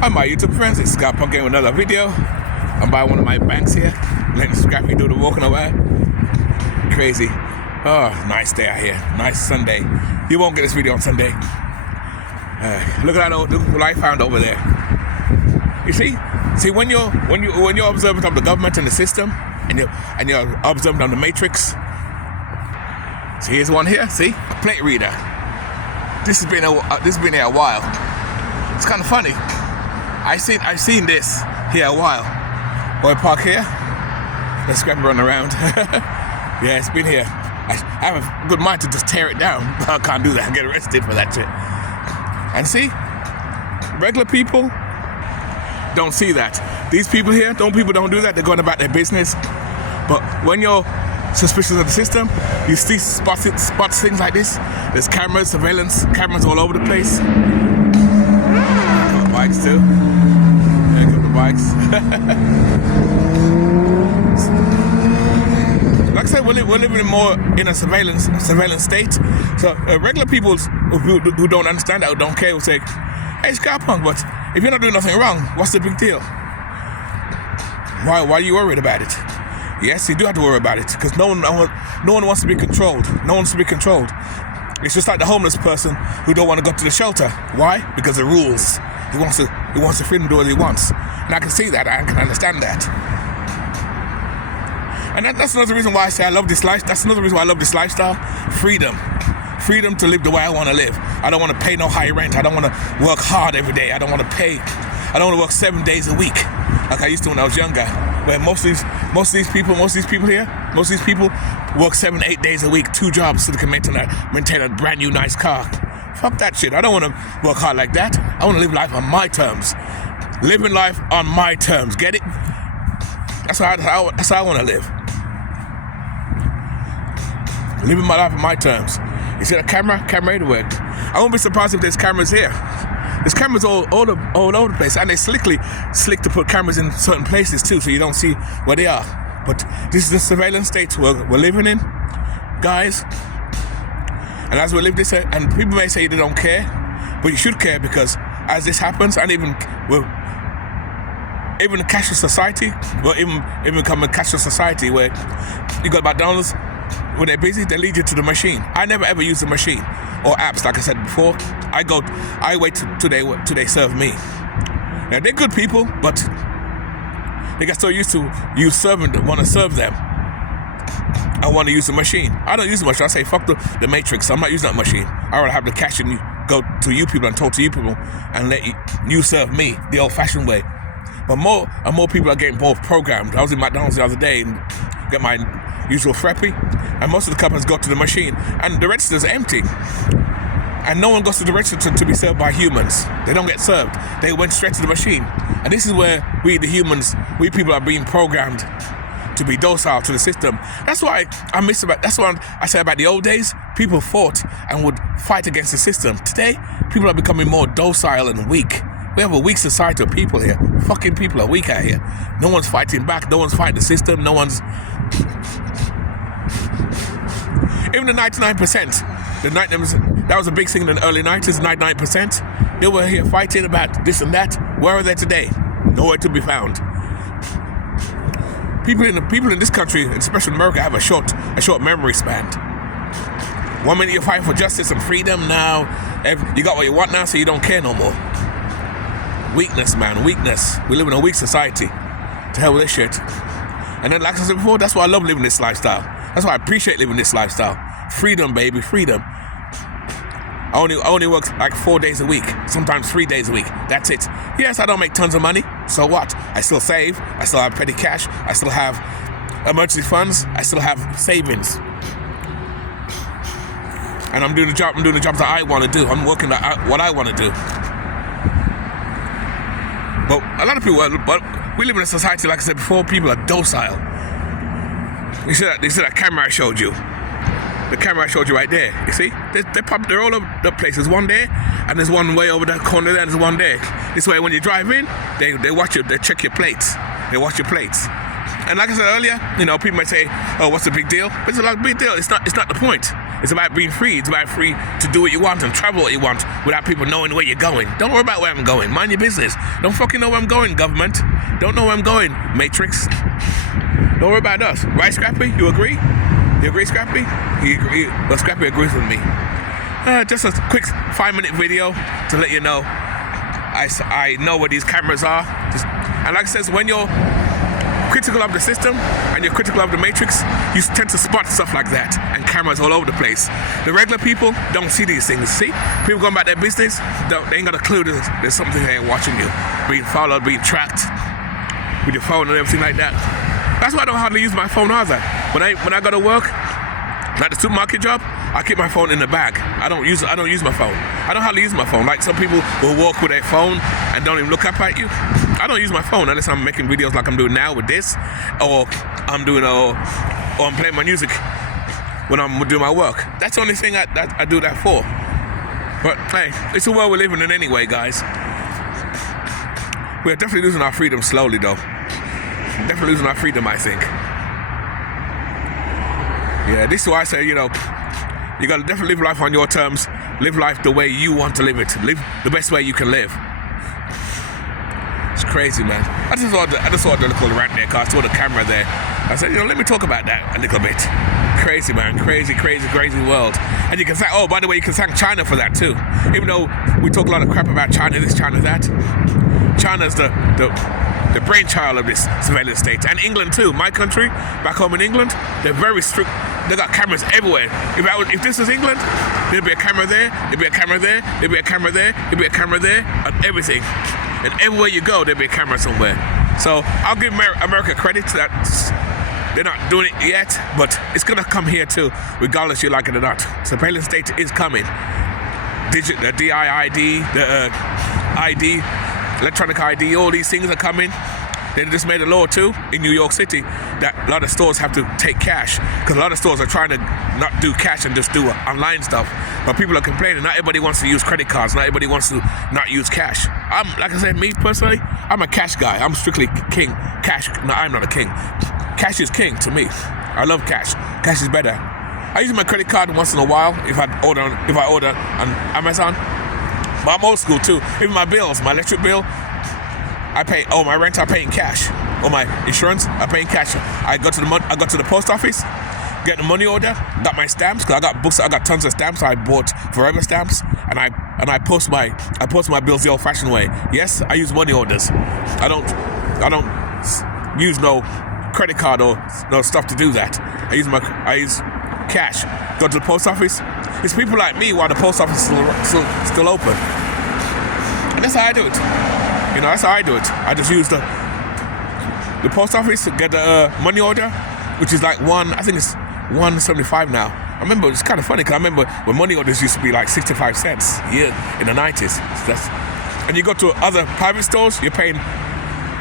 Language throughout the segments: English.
Hi my YouTube friends, it's Scott Punk with another video. I'm by one of my banks here, letting Scrappy do the walking away. Crazy. Oh, nice day out here. Nice Sunday. You won't get this video on Sunday. Look at that look what I found over there. You see when you're observant of the government and the system, and you're observant of the matrix. So here's one here. See, a plate reader. This has been here a while. It's kind of funny. I've seen this here a while. Boy, park here. Let's grab and run around. Yeah, it's been here. I have a good mind to just tear it down, but I can't do that. I get arrested for that shit. And see, regular people don't see that. These people here, people don't do that. They're going about their business. But when you're suspicious of the system, you see spots things like this. There's cameras, surveillance cameras all over the place. Bikes too. Yeah, a couple of bikes. Like I said, we're living in a surveillance state. So regular people who don't understand that, who don't care, will say, "Hey, Scott Punk, but if you're not doing nothing wrong, what's the big deal? Why are you worried about it?" Yes, you do have to worry about it, because no one wants to be controlled. No one wants to be controlled. It's just like the homeless person who don't want to go to the shelter. Why? Because of the rules. He wants to freedom to do what he wants. And I can see that. I can understand that. And that's another reason why I say I love this life. That's another reason why I love this lifestyle. Freedom. Freedom to live the way I want to live. I don't want to pay no high rent. I don't want to work hard every day. I don't want to work 7 days a week like I used to when I was younger. Where most of these people here work 7-8 days a week, 2 jobs, so they can maintain a brand new nice car. Fuck that shit. I don't want to work hard like that. I want to live life on my terms. Living life on my terms. Get it? That's how I want to live. Living my life on my terms. You see that camera everywhere. I won't be surprised if there's cameras here. There's cameras all over the place, and they slick to put cameras in certain places too, so you don't see where they are. But this is the surveillance state we're living in, guys. And as we live this, and people may say they don't care, but you should care, because as this happens, and even a cashless society, even become a cashless society where you got McDonald's, when they're busy, they lead you to the machine. I never ever use the machine or apps, like I said before. I wait till they serve me. Now they're good people, but they get so used to you want to serve them. I want to use the machine. I don't use the machine. I say fuck the matrix. I'm not using that machine. I rather have the cash and go to you people and talk to you people and let you serve me the old-fashioned way. But more and more people are getting more programmed. I was in McDonald's the other day and get my usual frappe, and most of the customers go to the machine, and the register's empty. And no one goes to the register to be served by humans. They don't get served. They went straight to the machine. And this is where we people are being programmed to be docile to the system. That's why that's what I say about the old days. People fought and would fight against the system. Today, people are becoming more docile and weak. We have a weak society of people here. Fucking people are weak out here. No one's fighting back. No one's fighting the system. No one's... Even the 99%. That was a big thing in the early 90s, 99%. They were here fighting about this and that. Where are they today? Nowhere to be found. People in this country, especially in America, have a short memory span. 1 minute you're fighting for justice and freedom, now you got what you want now, so you don't care no more. Weakness, man, weakness. We live in a weak society. To hell with this shit. And then, like I said before, that's why I love living this lifestyle. That's why I appreciate living this lifestyle. Freedom, baby, freedom. I only work like 4 days a week, sometimes 3 days a week. That's it. Yes, I don't make tons of money. So what? I still save. I still have petty cash. I still have emergency funds. I still have savings. And I'm doing the jobs that I want to do. I'm working what I want to do. But a lot of people, we live in a society, like I said before, people are docile. You see that camera I showed you? The camera I showed you right there, you see? They're all over the place. There's one there, and there's one way over the corner there, and there's one there. This way, when you drive in, they watch you, they check your plates. They watch your plates. And like I said earlier, people might say, "Oh, what's the big deal?" But it's a big deal. It's not the point. It's about being free. It's about free to do what you want and travel what you want without people knowing where you're going. Don't worry about where I'm going. Mind your business. Don't fucking know where I'm going, government. Don't know where I'm going, Matrix. Don't worry about us. Right, Scrappy? You agree? You agree, Scrappy? Well, Scrappy agrees with me. Just a quick 5-minute video to let you know I know where these cameras are. And like I says, when you're critical of the system and you're critical of the Matrix, you tend to spot stuff like that and cameras all over the place. The regular people don't see these things. See? People going about their business, they ain't got a clue there's something there watching you, being followed, being tracked with your phone and everything like that. That's why I don't hardly use my phone either. When I go to work, like the supermarket job, I keep my phone in the bag. I don't use my phone. I don't hardly use my phone. Like some people will walk with their phone and don't even look up at you. I don't use my phone unless I'm making videos like I'm doing now with this, or I'm playing my music when I'm doing my work. That's the only thing I do that for. But hey, it's the world we're living in anyway, guys. We're definitely losing our freedom slowly, though. Definitely losing our freedom, I think. Yeah, this is why I say, you gotta definitely live life on your terms. Live life the way you want to live it. Live the best way you can live. It's crazy, man. I just saw the little rant there, cause I saw the camera there. I said, let me talk about that a little bit. Crazy, man. Crazy world. And you can thank, by the way, you can thank China for that too. Even though we talk a lot of crap about China this, China that, China's the brainchild of this surveillance state. And England too. My country, back home in England, they're very strict. They got cameras everywhere. If this was England, there'd be a camera there, there'd be a camera there, there'd be a camera there, there'd be a camera there, and everything. And everywhere you go, there'd be a camera somewhere. So I'll give America credit that they're not doing it yet, but it's gonna come here too, regardless you like it or not. Surveillance state is coming. The DIID, the ID, electronic ID, all these things are coming. They just made a law too in New York City that a lot of stores have to take cash, because a lot of stores are trying to not do cash and just do online stuff. But people are complaining. Not everybody wants to use credit cards. Not everybody wants to not use cash. Like I said, me personally, I'm a cash guy. I'm strictly king. Cash. No, I'm not a king. Cash is king to me. I love cash. Cash is better. I use my credit card once in a while if I order on Amazon. But I'm old school too. Even my bills, my electric bill, my rent I pay in cash. Or my insurance I pay in cash. I go to the post office, get the money order, got my stamps, because I got tons of stamps. I bought forever stamps, and I post my bills the old-fashioned way. Yes, I use money orders. I don't use no credit card or no stuff to do that. I use cash. Go to the post office. It's people like me while the post office is still open. And that's how I do it. That's how I do it. I just use the post office to get the money order, which is like I think it's $1.75 now. I remember, it's kind of funny, because I remember when money orders used to be like 65 cents in the 90s. And you go to other private stores, you're paying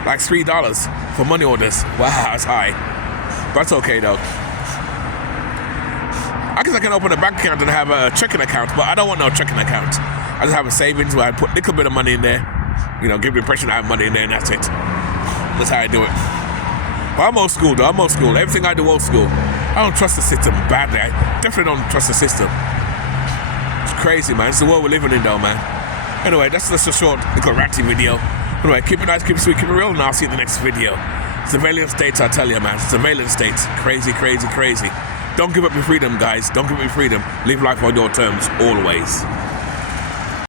like $3 for money orders. Wow, that's high. But that's okay though. I guess I can open a bank account and have a checking account, but I don't want no checking account. I just have a savings where I put a little bit of money in there, give the impression I have money in there, and that's it. That's how I do it. But I'm old school though. I'm old school. Everything I do old school. I don't trust the system badly. I definitely don't trust the system. It's crazy, man. It's the world we're living in though, man. Anyway, that's just a short little ranty video. Anyway, keep it nice, keep it sweet, keep it real, and I'll see you in the next video. Surveillance states, I tell you, man. Surveillance states. Crazy. Don't give up your freedom, guys. Don't give up your freedom. Live life on your terms, always.